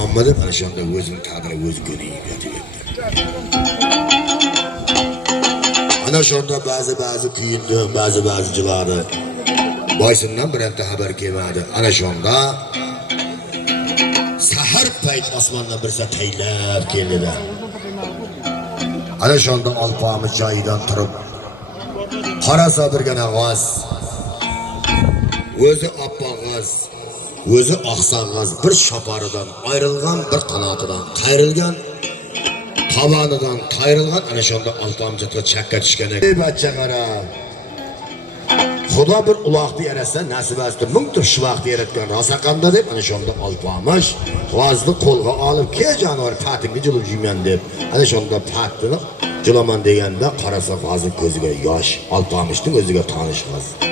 tamamladı. Ana şu anda özünün tadını özü göreyim yatıverdi. Ana şu anda bazı kuyundu, bazı cıladı. Bayısından bir hafta haber gelmedi. Ana şu anda sahar payt osmandan birisi teylep geldi de. Ana şu anda alpağımız caydan turup qarasa bir gana gaz, özü appa gaz, özü aqsa gaz, bir şaparıdan ayrılgan, bir qanatıdan qayrilgan, tabanıdan qayrilgan. Ana şu anda alpağımız çakka tushgan. Ey bachcha qara, Xudo bir uloqni yaratsa nasibasidir, mingdir shu vaqtda yaratgan rosaqanda deb ana şu anda alpağımız g'ozni qo'lga olib, "Ke jonivor patingni julib yeyman" deb ana şu anda patini julaman deganda qarasa hozir ko'ziga yosh, alpağımızning o'ziga tanishmas.